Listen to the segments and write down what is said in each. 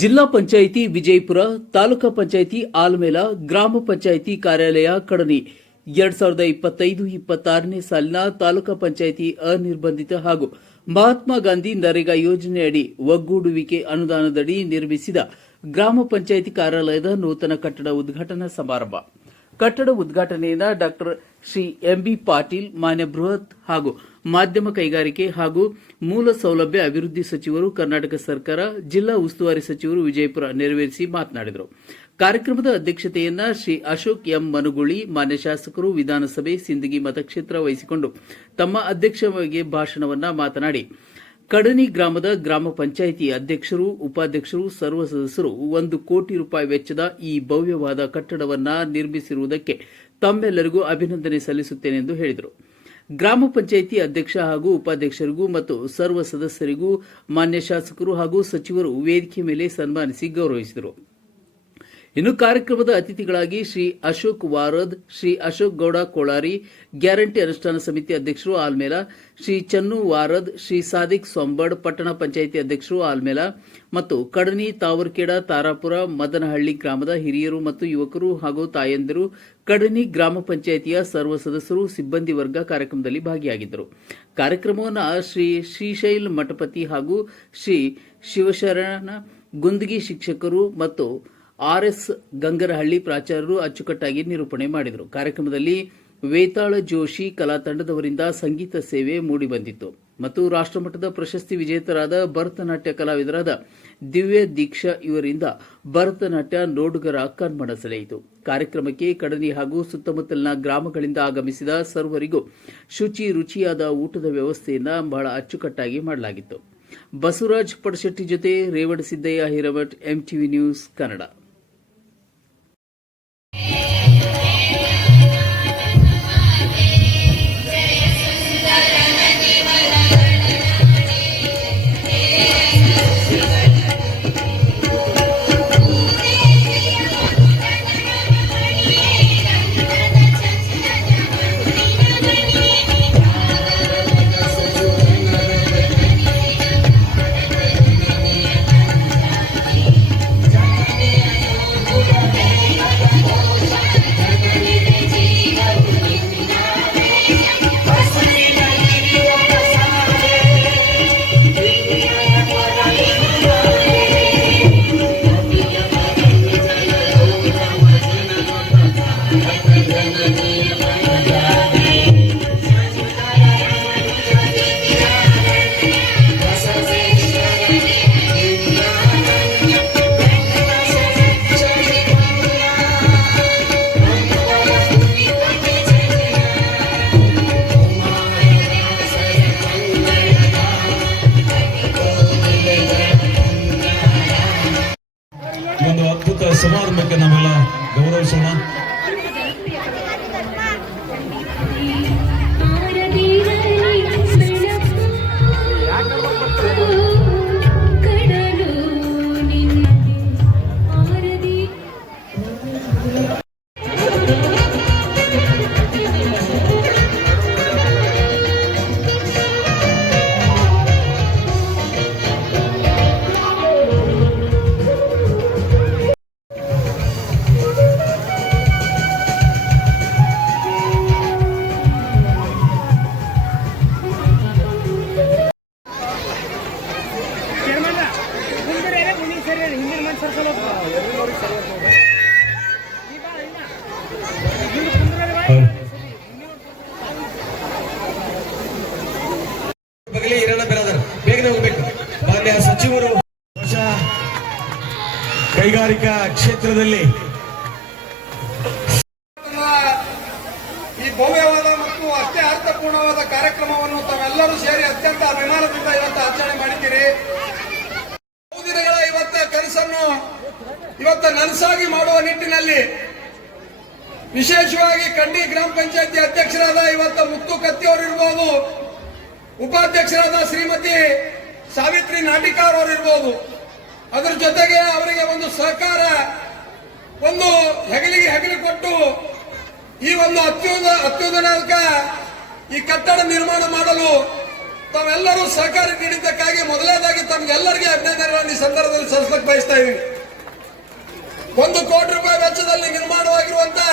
ಜಿಲ್ಲಾ ಪಂಚಾಯಿತಿ ವಿಜಯಪುರ, ತಾಲೂಕಾ ಪಂಚಾಯಿತಿ ಆಲಮೇಲ, ಗ್ರಾಮ ಪಂಚಾಯಿತಿ ಕಾರ್ಯಾಲಯ ಕಡನಿ 2025-26ನೇ ಸಾಲಿನ ತಾಲೂಕಾ ಪಂಚಾಯಿತಿ ಅನಿರ್ಬಂಧಿತ ಹಾಗೂ ಮಹಾತ್ಮ ಗಾಂಧಿ ನರೇಗಾ ಯೋಜನೆಯಡಿ ಒಗ್ಗೂಡುವಿಕೆ ಅನುದಾನದಡಿ ನಿರ್ಮಿಸಿದ ಗ್ರಾಮ ಪಂಚಾಯಿತಿ ಕಾರ್ಯಾಲಯದ ನೂತನ ಕಟ್ಟಡ ಉದ್ಘಾಟನಾ ಸಮಾರಂಭ. ಕಟ್ಟಡ ಉದ್ಘಾಟನೆಯಿಂದ ಡಾ ಶ್ರೀ ಎಂಬಿ ಪಾಟೀಲ್, ಮಾನ್ಯ ಬೃಹತ್ ಹಾಗೂ ಮಾಧ್ಯಮ ಕೈಗಾರಿಕೆ ಹಾಗೂ ಮೂಲ ಸೌಲಭ್ಯ ಅಭಿವೃದ್ಧಿ ಸಚಿವರು, ಕರ್ನಾಟಕ ಸರ್ಕಾರ, ಜಿಲ್ಲಾ ಉಸ್ತುವಾರಿ ಸಚಿವರು ವಿಜಯಪುರ ನೆರವೇರಿಸಿ ಮಾತನಾಡಿದರು. ಕಾರ್ಯಕ್ರಮದ ಅಧ್ಯಕ್ಷತೆಯನ್ನ ಶ್ರೀ ಅಶೋಕ್ ಎಂ ಮನುಗುಳಿ, ಮಾನ್ಯ ಶಾಸಕರು, ವಿಧಾನಸಭೆ ಸಿಂದಗಿ ಮತಕ್ಷೇತ್ರ ವಹಿಸಿಕೊಂಡು ತಮ್ಮ ಅಧ್ಯಕ್ಷತೆಯ ಭಾಷಣವನ್ನ ಮಾತನಾಡಿ, ಕಡನಿ ಗ್ರಾಮದ ಗ್ರಾಮ ಪಂಚಾಯಿತಿ ಅಧ್ಯಕ್ಷರು, ಉಪಾಧ್ಯಕ್ಷರು, ಸರ್ವ ಸದಸ್ಯರು 1 ಕೋಟಿ ರೂಪಾಯಿ ವೆಚ್ಚದ ಈ ಭವ್ಯವಾದ ಕಟ್ಟಡವನ್ನು ನಿರ್ಮಿಸಿರುವುದಕ್ಕೆ ತಮ್ಮೆಲ್ಲರಿಗೂ ಅಭಿನಂದನೆ ಸಲ್ಲಿಸುತ್ತೇನೆ ಎಂದು ಹೇಳಿದರು. ಗ್ರಾಮ ಪಂಚಾಯಿತಿ ಅಧ್ಯಕ್ಷ ಹಾಗೂ ಉಪಾಧ್ಯಕ್ಷರಿಗೂ ಮತ್ತು ಸರ್ವ ಸದಸ್ಯರಿಗೂ ಮಾನ್ಯ ಶಾಸಕರು ಹಾಗೂ ಸಚಿವರು ವೇದಿಕೆ ಮೇಲೆ ಸನ್ಮಾನಿಸಿ ಗೌರವಿಸಿದರು. ಇನ್ನು ಕಾರ್ಯಕ್ರಮದ ಅತಿಥಿಗಳಾಗಿ ಶ್ರೀ ಅಶೋಕ್ ವಾರದ್, ಶ್ರೀ ಅಶೋಕ್ ಗೌಡ ಕೋಳಾರಿ, ಗ್ಯಾರಂಟಿ ಅನುಷ್ಠಾನ ಸಮಿತಿ ಅಧ್ಯಕ್ಷರು ಆಲ್ಮೇಲ, ಶ್ರೀ ಚನ್ನು ವಾರದ್, ಶ್ರೀ ಸಾದಿಕ್ ಸೊಂಬಡ್, ಪಟ್ಟಣ ಪಂಚಾಯಿತಿ ಅಧ್ಯಕ್ಷರು ಆಲ್ಮೇಲ ಮತ್ತು ಕಡನಿ, ತಾವರ್ಕೇಡ, ತಾರಾಪುರ, ಮದನಹಳ್ಳಿ ಗ್ರಾಮದ ಹಿರಿಯರು ಮತ್ತು ಯುವಕರು ಹಾಗೂ ತಾಯಂದಿರು, ಕಡನಿ ಗ್ರಾಮ ಪಂಚಾಯಿತಿಯ ಸರ್ವ ಸದಸ್ಯರು, ಸಿಬ್ಬಂದಿ ವರ್ಗ ಕಾರ್ಯಕ್ರಮದಲ್ಲಿ ಭಾಗಿಯಾಗಿದ್ದರು. ಕಾರ್ಯಕ್ರಮವನ್ನು ಶ್ರೀ ಶ್ರೀಶೈಲ್ ಮಠಪತಿ ಹಾಗೂ ಶ್ರೀ ಶಿವಶರಣ ಗುಂದಗಿ ಶಿಕ್ಷಕರು ಮತ್ತು ಆರ್ಎಸ್ ಗಂಗರಹಳ್ಳಿ ಪ್ರಾಚಾರ್ಯರು ಅಚ್ಚುಕಟ್ಟಾಗಿ ನಿರೂಪಣೆ ಮಾಡಿದರು. ಕಾರ್ಯಕ್ರಮದಲ್ಲಿ ವೇತಾಳ ಜೋಶಿ ಕಲಾ ತಂಡದವರಿಂದ ಸಂಗೀತ ಸೇವೆ ಮೂಡಿಬಂದಿತ್ತು ಮತ್ತು ರಾಷ್ಟ್ರಮಟ್ಟದ ಪ್ರಶಸ್ತಿ ವಿಜೇತರಾದ ಭರತನಾಟ್ಯ ಕಲಾವಿದರಾದ ದಿವ್ಯ ದೀಕ್ಷಾ ಇವರಿಂದ ಭರತನಾಟ್ಯ ನೋಡುಗರ ಕಣ್ಮನ ಸೆಳೆಯಿತು. ಕಾರ್ಯಕ್ರಮಕ್ಕೆ ಕಡನಿ ಹಾಗೂ ಸುತ್ತಮುತ್ತಲಿನ ಗ್ರಾಮಗಳಿಂದ ಆಗಮಿಸಿದ ಸರ್ವರಿಗೂ ರುಚಿಯಾದ ಊಟದ ವ್ಯವಸ್ಥೆಯನ್ನು ಬಹಳ ಅಚ್ಚುಕಟ್ಟಾಗಿ ಮಾಡಲಾಗಿತ್ತು. ಬಸವರಾಜ್ ಪಡಶೆಟ್ಟಿ ಜೊತೆ ರೇವಣಸಿದ್ದಯ್ಯ ಹಿರೇಮಠ್, ಎಂಟಿವಿ ನ್ಯೂಸ್ ಕನ್ನಡ. ಒಂದು ಅದ್ಭುತ ಸಮಾರಂಭಕ್ಕೆ ನಾವೆಲ್ಲ ಗೌರವಿಸೋಣ. ಬೇಗನೆ ಹೋಗ್ಬೇಕು. ಮಾನ್ಯ ಸಚಿವರು ಕೈಗಾರಿಕಾ ಕ್ಷೇತ್ರದಲ್ಲಿ ಈ ಭವ್ಯವಾದ ಮತ್ತು ಅಷ್ಟೇ ಅರ್ಥಪೂರ್ಣವಾದ ಕಾರ್ಯಕ್ರಮವನ್ನು ತಾವೆಲ್ಲರೂ ಸೇರಿ ಅತ್ಯಂತ ಅಭಿಮಾನದಿಂದ ಇವತ್ತು ಆಚರಣೆ ಮಾಡಿದ್ದೀರಿ. ಬಹುದಿನಗಳ ಕನಸನ್ನು ಇವತ್ತು ನನಸಾಗಿ ಮಾಡುವ ನಿಟ್ಟಿನಲ್ಲಿ ವಿಶೇಷವಾಗಿ ಕಂಡಿ ಗ್ರಾಮ ಪಂಚಾಯತಿ ಅಧ್ಯಕ್ಷರಾದ ಇವತ್ತು ಮುತ್ತು ಕತ್ತಿಯವರು ಇರಬಹುದು, ಉಪಾಧ್ಯಕ್ಷರಾದ ಶ್ರೀಮತಿ ಸಾವಿತ್ರಿ ನಾಟಿಕಾರ್ ಅವರು ಇರಬಹುದು, ಅದರ ಜೊತೆಗೆ ಅವರಿಗೆ ಒಂದು ಸಹಕಾರ, ಒಂದು ಹೆಗಲಿಗೆ ಹೆಗಲು ಕೊಟ್ಟು ಈ ಒಂದು ಅತ್ಯುನ್ನತ ಈ ಕಟ್ಟಡ ನಿರ್ಮಾಣ ಮಾಡಲು ತಾವೆಲ್ಲರೂ ಸಹಕಾರ ನೀಡಿದ್ದಕ್ಕಾಗಿ ಮೊದಲನೇದಾಗಿ ತಮ್ಗೆಲ್ಲರಿಗೆ ಅಭಿನಂದನೆಗಳನ್ನು ಈ ಸಂದರ್ಭದಲ್ಲಿ ಸಲ್ಲಿಸಲಿಕ್ಕೆ ಬಯಸ್ತಾ ಇದ್ದೀನಿ. 1 ಕೋಟಿ ರೂಪಾಯಿ ವೆಚ್ಚದಲ್ಲಿ ನಿರ್ಮಾಣವಾಗಿರುವಂತಹ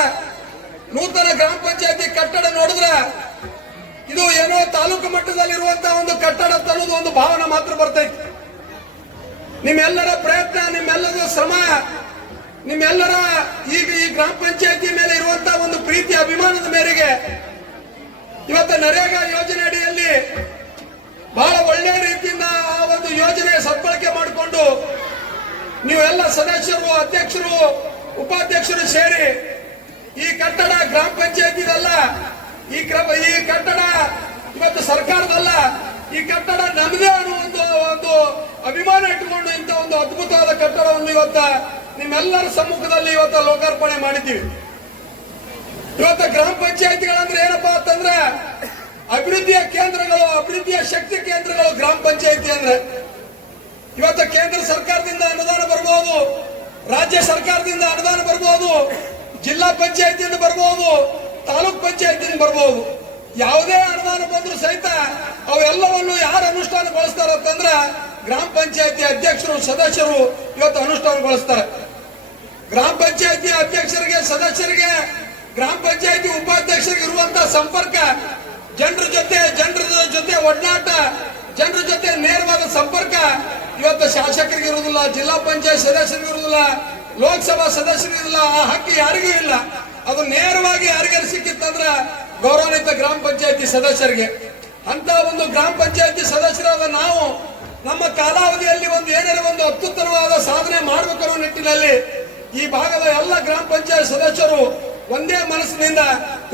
ನೂತನ ಗ್ರಾಮ ಪಂಚಾಯತಿ ಕಟ್ಟಡ ನೋಡಿದ್ರೆ ಇದು ಏನೋ ತಾಲೂಕು ಮಟ್ಟದಲ್ಲಿರುವಂತಹ ಒಂದು ಕಟ್ಟಡ ಅನ್ನೋದು ಒಂದು ಭಾವನೆ ಮಾತ್ರ ಬರ್ತೈತಿ. ನಿಮ್ಮೆಲ್ಲರ ಪ್ರಯತ್ನ, ನಿಮ್ಮೆಲ್ಲರ ಶ್ರಮ, ನಿಮ್ಮೆಲ್ಲರ ಈಗ ಈ ಗ್ರಾಮ ಪಂಚಾಯತಿ ಮೇಲೆ ಇರುವಂತಹ ಒಂದು ಪ್ರೀತಿ ಅಭಿಮಾನದ ಮೇರೆಗೆ ಇವತ್ತು ನರೇಗಾ ಯೋಜನೆ ಅಡಿಯಲ್ಲಿ ಬಹಳ ಒಳ್ಳೆಯ ರೀತಿಯಿಂದ ಆ ಒಂದು ಯೋಜನೆ ಸದ್ಬಳಕೆ ಮಾಡಿಕೊಂಡು ನೀವೆಲ್ಲ ಸದಸ್ಯರು, ಅಧ್ಯಕ್ಷರು, ಉಪಾಧ್ಯಕ್ಷರು ಸೇರಿ ಈ ಕಟ್ಟಡ ಗ್ರಾಮ ಪಂಚಾಯತಿದಲ್ಲ, ಈ ಕಟ್ಟಡ ಇವತ್ತು ಸರ್ಕಾರದಲ್ಲ, ಈ ಕಟ್ಟಡ ನಮ್ಮದೇ ಅನ್ನೋ ಒಂದು ಅಭಿಮಾನ ಇಟ್ಟುಕೊಂಡು ಇಂಥ ಒಂದು ಅದ್ಭುತವಾದ ಕಟ್ಟಡವನ್ನು ಇವತ್ತ ನಿಮ್ಮೆಲ್ಲರ ಸಮ್ಮುಖದಲ್ಲಿ ಇವತ್ತು ಲೋಕಾರ್ಪಣೆ ಮಾಡಿದ್ದೀವಿ. ಇವತ್ತು ಗ್ರಾಮ ಪಂಚಾಯತಿಗಳಂದ್ರೆ ಏನಪ್ಪಾ ಅಂತಂದ್ರೆ ಅಭಿವೃದ್ಧಿಯ ಕೇಂದ್ರಗಳು, ಅಭಿವೃದ್ಧಿಯ ಶಕ್ತಿ ಕೇಂದ್ರಗಳು ಗ್ರಾಮ ಪಂಚಾಯತಿ ಅಂದ್ರೆ. ಇವತ್ತು ಕೇಂದ್ರ ಸರ್ಕಾರದಿಂದ ಅನುದಾನ ಬರಬಹುದು, ರಾಜ್ಯ ಸರ್ಕಾರದಿಂದ ಅನುದಾನ ಬರಬಹುದು, ಜಿಲ್ಲಾ ಪಂಚಾಯತಿಯಿಂದ ಬರಬಹುದು, ತಾಲೂಕ್ ಪಂಚಾಯತಿಯಿಂದ ಬರಬಹುದು. ಯಾವುದೇ ಅನುದಾನ ಬಂದರೂ ಸಹಿತ ಅವೆಲ್ಲವನ್ನು ಯಾರು ಅನುಷ್ಠಾನಗೊಳಿಸ್ತಾರಂತಂದ್ರ ಗ್ರಾಮ ಪಂಚಾಯತಿ ಅಧ್ಯಕ್ಷರು, ಸದಸ್ಯರು ಇವತ್ತು ಅನುಷ್ಠಾನಗೊಳಿಸ್ತಾರೆ. ಗ್ರಾಮ ಪಂಚಾಯತಿ ಅಧ್ಯಕ್ಷರಿಗೆ, ಸದಸ್ಯರಿಗೆ, ಗ್ರಾಮ ಪಂಚಾಯತಿ ಉಪಾಧ್ಯಕ್ಷರಿಗೆ ಇರುವಂತಹ ಸಂಪರ್ಕ, ಜನರ ಜೊತೆ ಒಡನಾಟ, ಜನರ ಜೊತೆ ನೇರವಾದ ಸಂಪರ್ಕ ಇವತ್ತು ಶಾಸಕರಿಗೆ ಇರುವುದಿಲ್ಲ, ಜಿಲ್ಲಾ ಪಂಚಾಯತ್ ಸದಸ್ಯರಿಗೆ ಇರುವುದಿಲ್ಲ, ಲೋಕಸಭಾ ಸದಸ್ಯರಿಗೆ ಇರುವುದಿಲ್ಲ. ಆ ಹಕ್ಕಿ ಯಾರಿಗೂ ಇಲ್ಲ. ಅದು ನೇರವಾಗಿ ಯಾರಿಗಾರು ಸಿಕ್ಕಿತ್ತಂದ್ರ ಗೌರವಾನ್ವಿತ ಗ್ರಾಮ ಪಂಚಾಯತಿ ಸದಸ್ಯರಿಗೆ. ಅಂತ ಒಂದು ಗ್ರಾಮ ಪಂಚಾಯತಿ ಸದಸ್ಯರಾದ ನಾವು ನಮ್ಮ ಕಾಲಾವಧಿಯಲ್ಲಿ ಏನಾರ ಒಂದು ಅತ್ಯುತ್ತಮವಾದ ಸಾಧನೆ ಮಾಡಬೇಕು ಅನ್ನೋ ನಿಟ್ಟಿನಲ್ಲಿ ಈ ಭಾಗದ ಎಲ್ಲ ಗ್ರಾಮ ಪಂಚಾಯತ್ ಸದಸ್ಯರು ಒಂದೇ ಮನಸ್ಸಿನಿಂದ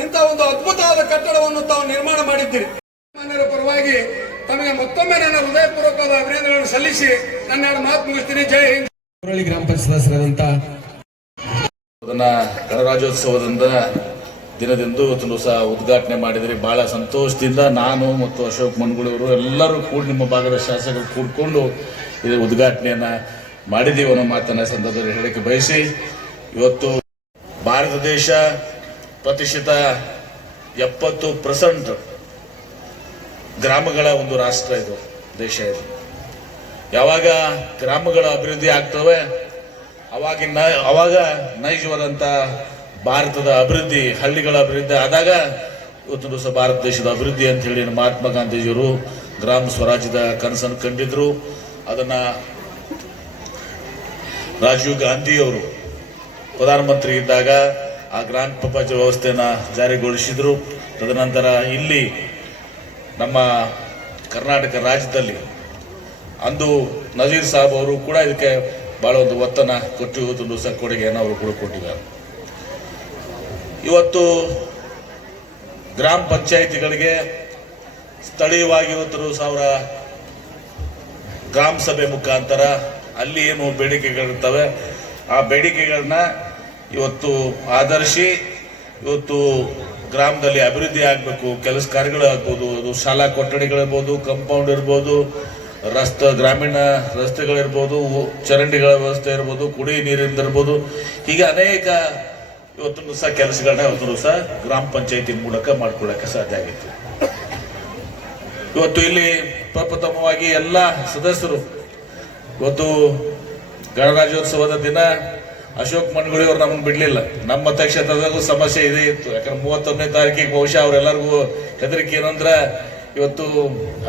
ಇಂಥ ಒಂದು ಅದ್ಭುತವಾದ ಕಟ್ಟಡವನ್ನು ತಾವು ನಿರ್ಮಾಣ ಮಾಡಿದ್ದೀರಿ. ಮಾನ್ಯರ ಪರವಾಗಿ ತಮಗೆ ಮತ್ತೊಮ್ಮೆ ನನ್ನ ಹೃದಯಪೂರ್ವಕವಾದ ಅಭಿನಂದನೆಗಳನ್ನು ಸಲ್ಲಿಸಿ ನನ್ನ ಮಾತು ಮುಗಿಸ್ತೀನಿ. ಜೈ ಹಿಂದ್. ಹುಬ್ಬಳ್ಳಿ ಗ್ರಾಮ ಪಂಚಾಯತ್ ಸದಸ್ಯರಾದಂತ ಅದನ್ನ ಗಣರಾಜ್ಯೋತ್ಸವದಿಂದ ದಿನದಂದು ಇವತ್ತು ಸಹ ಉದ್ಘಾಟನೆ ಮಾಡಿದ್ರಿ. ಬಹಳ ಸಂತೋಷದಿಂದ ನಾನು ಮತ್ತು ಅಶೋಕ್ ಮನ್ಗುಳಿಯವರು ಎಲ್ಲರೂ ಕೂಡ ನಿಮ್ಮ ಭಾಗದ ಶಾಸಕರು ಕೂಡ್ಕೊಂಡು ಇದು ಉದ್ಘಾಟನೆಯನ್ನ ಮಾಡಿದ್ದೀವಿ ಅನ್ನೋ ಮಾತನ್ನ ಸಂದರ್ಭದಲ್ಲಿ ಹೇಳಕ್ಕೆ ಬಯಸಿ, ಇವತ್ತು ಭಾರತ ದೇಶ ಪ್ರತಿಶತ 70% ಗ್ರಾಮಗಳ ಒಂದು ರಾಷ್ಟ್ರ ಇದು, ದೇಶ ಇದು. ಯಾವಾಗ ಗ್ರಾಮಗಳ ಅಭಿವೃದ್ಧಿ ಆಗ್ತವೆ ಅವಾಗ ನೈಜವಾದಂತ ಭಾರತದ ಅಭಿವೃದ್ಧಿ, ಹಳ್ಳಿಗಳ ಅಭಿವೃದ್ಧಿ ಆದಾಗ ಇವತ್ತು ದಿವಸ ಭಾರತ ದೇಶದ ಅಭಿವೃದ್ಧಿ ಅಂತ ಹೇಳಿ ಮಹಾತ್ಮ ಗಾಂಧೀಜಿಯವರು ಗ್ರಾಮ ಸ್ವರಾಜ್ಯದ ಕನಸನ್ನು ಕಂಡಿದ್ರು. ಅದನ್ನ ರಾಜೀವ್ ಗಾಂಧಿಯವರು ಪ್ರಧಾನಮಂತ್ರಿ ಇದ್ದಾಗ ಆ ಗ್ರಾಮ ಪಂಚಾಯತ್ ವ್ಯವಸ್ಥೆಯನ್ನ ಜಾರಿಗೊಳಿಸಿದ್ರು. ತದನಂತರ ಇಲ್ಲಿ ನಮ್ಮ ಕರ್ನಾಟಕ ರಾಜ್ಯದಲ್ಲಿ ಅಂದು ನಜೀರ್ ಸಾಹೇಬ್ ಅವರು ಕೂಡ ಇದಕ್ಕೆ ಬಹಳ ಒಂದು ಒತ್ತನ್ನು ಕೊಟ್ಟು ಇವತ್ತು ದಿವಸ ಕೊಡುಗೆಯನ್ನು ಅವರು ಕೂಡ ಕೊಟ್ಟಿದ್ದಾರೆ. ಇವತ್ತು ಗ್ರಾಮ ಪಂಚಾಯಿತಿಗಳಿಗೆ ಸ್ಥಳೀಯವಾಗಿ 50,000 ಗ್ರಾಮ ಸಭೆ ಮುಖಾಂತರ ಅಲ್ಲಿ ಏನು ಬೇಡಿಕೆಗಳಿರ್ತವೆ ಆ ಬೇಡಿಕೆಗಳನ್ನ ಇವತ್ತು ಆಧರಿಸಿ ಇವತ್ತು ಗ್ರಾಮದಲ್ಲಿ ಅಭಿವೃದ್ಧಿ ಆಗಬೇಕು, ಕೆಲಸ ಕಾರ್ಯಗಳಾಗ್ಬೋದು, ಅದು ಶಾಲಾ ಕೊಠಡಿಗಳಿರ್ಬೋದು, ಕಾಂಪೌಂಡ್ ಇರ್ಬೋದು, ಗ್ರಾಮೀಣ ರಸ್ತೆಗಳಿರ್ಬೋದು, ಚರಂಡಿಗಳ ವ್ಯವಸ್ಥೆ ಇರ್ಬೋದು, ಕುಡಿ ನೀರಿಂದ ಇರ್ಬೋದು, ಹೀಗೆ ಅನೇಕ ಇವತ್ತು ಸಹ ಕೆಲಸಗಳನ್ನ ಇವತ್ತು ಸಹ ಗ್ರಾಮ ಪಂಚಾಯತಿ ಮೂಲಕ ಮಾಡ್ಕೊಳ್ಳಕ್ಕೆ ಸಾಧ್ಯ ಆಗಿತ್ತು. ಇವತ್ತು ಇಲ್ಲಿ ಪ್ರಪ್ರಥಮವಾಗಿ ಎಲ್ಲ ಸದಸ್ಯರು ಇವತ್ತು ಗಣರಾಜ್ಯೋತ್ಸವದ ದಿನ ಅಶೋಕ್ ಮನ್ಗುಳಿ ಅವರು ನಮ್ಮನ್ನು ಬಿಡ್ಲಿಲ್ಲ. ನಮ್ಮ ಮತಕ್ಷೇತ್ರದಾಗೂ ಸಮಸ್ಯೆ ಇದೆ ಇತ್ತು. ಯಾಕಂದ್ರೆ 31ನೇ ತಾರೀಕಿಗೆ ಬಹುಶಃ ಅವರೆಲ್ಲರಿಗೂ ಹೆದರಿಕೆ ಏನಂದ್ರೆ ಇವತ್ತು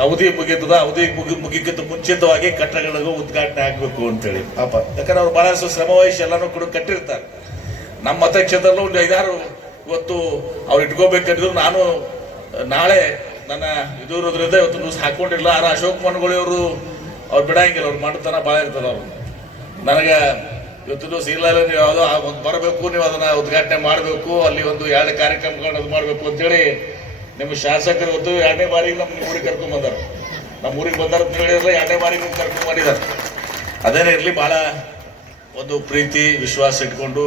ಅವಧಿ ಮುಗಿತದ, ಅವಧಿ ಮುಗಿಕ್ಕಿಂತ ಮುಂಚಿತವಾಗಿ ಕಟ್ಟಡಗಳಿಗೂ ಉದ್ಘಾಟನೆ ಆಗ್ಬೇಕು ಅಂತೇಳಿ ಪಾಪ. ಯಾಕಂದ್ರೆ ಅವ್ರು ಬಹಳಷ್ಟು ಶ್ರಮ ವಹಿಸಿ ಎಲ್ಲಾನು ಕೂಡ ಕಟ್ಟಿರ್ತಾರೆ. ನಮ್ಮ ಮತಕ್ಷೇತ್ರದಲ್ಲೂ ಒಂದು 5-6 ಇವತ್ತು ಅವ್ರು ಇಟ್ಕೋಬೇಕಂದ್ರು ನಾನು ನಾಳೆ ನನ್ನ ಇದು ಇರೋದ್ರಿಂದ ಇವತ್ತು ದಿವಸ ಹಾಕೊಂಡಿಲ್ಲ. ಆದ್ರೆ ಅಶೋಕ್ ಮನ್ಗುಳಿ ಅವರು ಅವ್ರು ಬಿಡಂಗಿಲ್ಲ, ಅವ್ರು ಮಾಡ್ತಾನ ಭಾಳ ಇರ್ತದ. ಅವ್ರು ನನಗೆ ಇವತ್ತು ದಿವಸ ಇಲ್ಲ, ನೀವು ಯಾವುದೋ ಒಂದು ಬರಬೇಕು, ನೀವು ಅದನ್ನ ಉದ್ಘಾಟನೆ ಮಾಡಬೇಕು, ಅಲ್ಲಿ ಒಂದು 2 ಕಾರ್ಯಕ್ರಮಗಳನ್ನ ಅದು ಮಾಡಬೇಕು ಅಂತೇಳಿ ನಿಮ್ಮ ಶಾಸಕರು ಇವತ್ತು 2ನೇ ಬಾರಿಗೆ ನಮ್ಮ ಊರಿಗೆ ಕರ್ಕೊಂಡ್ ಬಂದಾರ. ನಮ್ಮ ಊರಿಗೆ ಬಂದಾರ ಅಂತ ಹೇಳಿರಲ್ಲ, 2ನೇ ಬಾರಿಗೆ ಕರ್ಕೊಂಡ್ ಮಾಡಿದಾರೆ. ಅದೇನೇ ಇರಲಿ, ಬಹಳ ಒಂದು ಪ್ರೀತಿ ವಿಶ್ವಾಸ ಇಟ್ಕೊಂಡು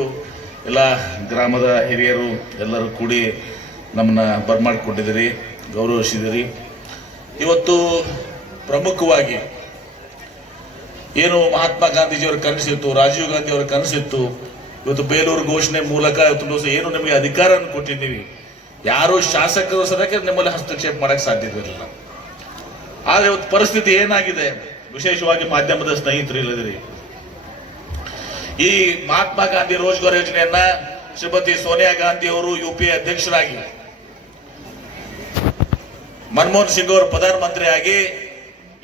ಎಲ್ಲ ಗ್ರಾಮದ ಹಿರಿಯರು ಎಲ್ಲರೂ ಕೂಡಿ ನಮ್ಮನ್ನ ಬರ್ಮಾಡ್ಕೊಂಡಿದ್ದೀರಿ, ಗೌರವಿಸಿದಿರಿ. ಇವತ್ತು ಪ್ರಮುಖವಾಗಿ ಏನು ಮಹಾತ್ಮ ಗಾಂಧೀಜಿಯವರ ಕನಸಿತ್ತು, ರಾಜೀವ್ ಗಾಂಧಿ ಅವರ ಕನಸಿತ್ತು, ಇವತ್ತು ಬೇಲೂರು ಘೋಷಣೆ ಮೂಲಕ ಇವತ್ತು ಏನು ನಿಮಗೆ ಅಧಿಕಾರವನ್ನು ಕೊಟ್ಟಿದ್ದೀವಿ, ಯಾರು ಶಾಸಕರು ಸದಕ್ಕೆ ನಿಮ್ಮಲ್ಲಿ ಹಸ್ತಕ್ಷೇಪ ಮಾಡಕ್ಕೆ ಸಾಧ್ಯವಿರಲಿಲ್ಲ. ಆದ್ರೆ ಇವತ್ತು ಪರಿಸ್ಥಿತಿ ಏನಾಗಿದೆ, ವಿಶೇಷವಾಗಿ ಮಾಧ್ಯಮದ ಸ್ನೇಹಿತರು ಇಲ್ಲದಿರಿ, ಈ ಮಹಾತ್ಮ ಗಾಂಧಿ ರೋಜ್ಗಾರ್ ಯೋಜನೆಯನ್ನ ಶ್ರೀಮತಿ ಸೋನಿಯಾ ಗಾಂಧಿ ಅವರು UPA ಅಧ್ಯಕ್ಷರಾಗಿ, ಮನಮೋಹನ್ ಸಿಂಗ್ ಅವರು ಪ್ರಧಾನಮಂತ್ರಿ ಆಗಿ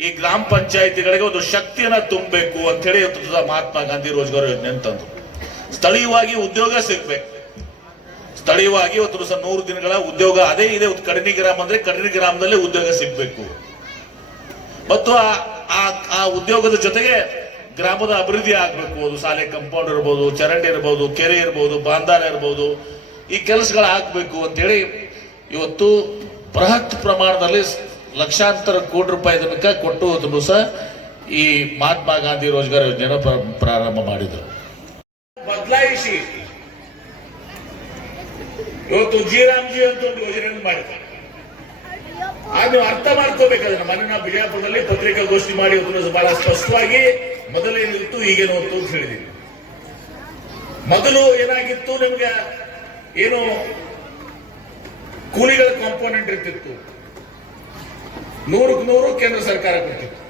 ಈ ಗ್ರಾಮ ಪಂಚಾಯಿತಿಗಳಿಗೆ ಒಂದು ಶಕ್ತಿಯನ್ನ ತುಂಬಬೇಕು ಅಂತ ಹೇಳಿ ಮಹಾತ್ಮ ಗಾಂಧಿ ರೋಜ್ಗಾರ್ ಯೋಜನೆ ಅಂತಂದು ಸ್ಥಳೀಯವಾಗಿ ಉದ್ಯೋಗ ಸಿಗ್ಬೇಕು. ಸ್ಥಳೀಯವಾಗಿ ಇವತ್ತು 100 ದಿನಗಳ ಉದ್ಯೋಗ ಅದೇ ಇದೆ. ಕಡನಿ ಗ್ರಾಮ ಅಂದ್ರೆ ಕಡನಿ ಗ್ರಾಮದಲ್ಲಿ ಉದ್ಯೋಗ ಸಿಗ್ಬೇಕು ಮತ್ತು ಆ ಉದ್ಯೋಗದ ಜೊತೆಗೆ ಗ್ರಾಮದ ಅಭಿವೃದ್ಧಿ ಆಗ್ಬೇಕು. ಅದು ಶಾಲೆ ಕಾಂಪೌಂಡ್ ಇರ್ಬೋದು, ಚರಂಡಿ ಇರ್ಬೋದು, ಕೆರೆ ಇರ್ಬೋದು, ಬಾಂಧಾರ ಇರ್ಬೋದು, ಈ ಕೆಲಸಗಳು ಆಗ್ಬೇಕು ಅಂತೇಳಿ ಇವತ್ತು ಬೃಹತ್ ಪ್ರಮಾಣದಲ್ಲಿ ಲಕ್ಷಾಂತರ ಕೋಟಿ ರೂಪಾಯಿ ತನಕ ಕೊಟ್ಟು ಅದನ್ನು ಸಹ ಈ ಮಹಾತ್ಮ ಗಾಂಧಿ ರೋಜ್ಗಾರ್ ಯೋಜನೆಯನ್ನು ಪ್ರಾರಂಭ ಮಾಡಿದರು. ಬದಲಾಯಿಸಿ ಇವತ್ತು ಜಿ ಅಂತ ಒಂದು ಯೋಜನೆಯನ್ನು ಮಾಡಿದ್ದಾರೆ. ಅದು ಅರ್ಥ ಮಾಡ್ಕೋಬೇಕಾದ್ರೆ ಮೊನ್ನೆ ನಾವು ಬಿಜಾಪುರದಲ್ಲಿ ಪತ್ರಿಕಾಗೋಷ್ಠಿ ಮಾಡಿ ಬಹಳ ಸ್ಪಷ್ಟವಾಗಿ ಮೊದಲೇನಿತ್ತು ಈಗೇನು ಅಂತ ಹೇಳಿದೀವಿ. ಮೊದಲು ಏನಾಗಿತ್ತು, ನಿಮ್ಗೆ ಏನು ಕೂಲಿಗಳ ಕಾಂಪೋನೆಂಟ್ ಇರ್ತಿತ್ತು, 100ಕ್ಕೆ 100 ಕೇಂದ್ರ ಸರ್ಕಾರ ಕೊಡ್ತಿತ್ತು.